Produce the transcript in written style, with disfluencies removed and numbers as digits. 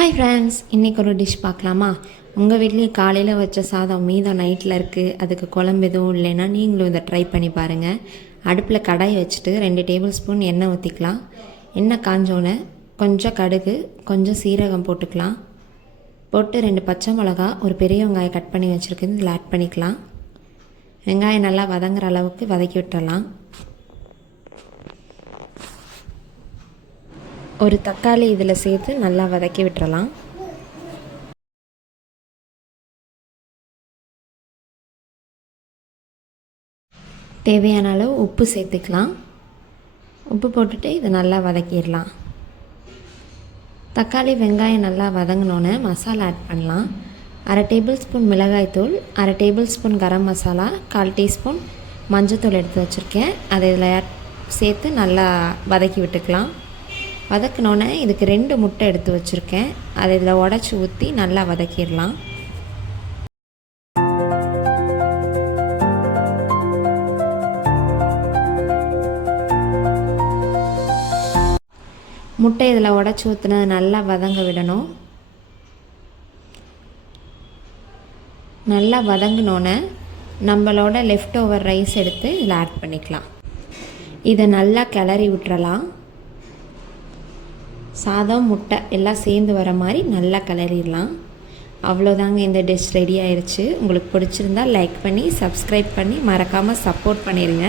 Hi friends, இன்றைக்கி ஒரு dish பார்க்கலாமா? உங்கள் வீட்லேயும் காலையில் வச்ச சாதம் மீதம் நைட்டில் இருக்குது, அதுக்கு குழம்பு எதுவும் இல்லைன்னா நீங்களும் இதை ட்ரை பண்ணி பாருங்கள். அடுப்பில் கடாய் வச்சுட்டு 2 டேபிள் ஸ்பூன் எண்ணெய் ஊற்றிக்கலாம். எண்ணெய் காஞ்சோன்னே கொஞ்சம் கடுகு, கொஞ்சம் சீரகம் போட்டுக்கலாம். போட்டு 2 பச்சை மிளகா, ஒரு பெரிய வெங்காயம் கட் பண்ணி வச்சுருக்குது இதில் ஆட் பண்ணிக்கலாம். வெங்காயம் நல்லா வதங்குற அளவுக்கு வதக்கி விட்டுறலாம். ஒரு தக்காளி இதில் சேர்த்து நல்லா வதக்கி விட்டுறலாம். தேவையான அளவு உப்பு சேர்த்துக்கலாம். உப்பு போட்டுட்டு இதை நல்லா வதக்கிடலாம். தக்காளி வெங்காயம் நல்லா வதங்கினோன்னே மசாலா ஆட் பண்ணலாம். 1/2 டேபிள் ஸ்பூன் மிளகாய்த்தூள், 1/2 table spoon garam masala, 1/4 teaspoon மஞ்சத்தூள் எடுத்து வச்சுருக்கேன். அதை இதில் சேர்த்து நல்லா வதக்கி விட்டுக்கலாம். வதக்கினோன்னே இதுக்கு 2 முட்டை எடுத்து வச்சுருக்கேன். அதை இதில் உடச்சி ஊற்றி நல்லா வதக்கிடலாம். முட்டை இதில் உடச்சி ஊற்றினது நல்லா வதங்க விடணும். நல்லா வதங்கினோன்னே நம்மளோட லெஃப்ட் ஓவர் ரைஸ் எடுத்து இதில் ஆட் பண்ணிக்கலாம். இதை நல்லா கிளறி விட்டுறலாம். சாதம் முட்டை எல்லாம் சேர்ந்து வர மாதிரி நல்லா கிளறிடலாம். அவ்வளோதாங்க, இந்த டிஷ் ரெடி ஆயிடுச்சு. உங்களுக்கு பிடிச்சிருந்தா லைக் பண்ணி சப்ஸ்கிரைப் பண்ணி மறக்காமல் சப்போர்ட் பண்ணிடுங்க.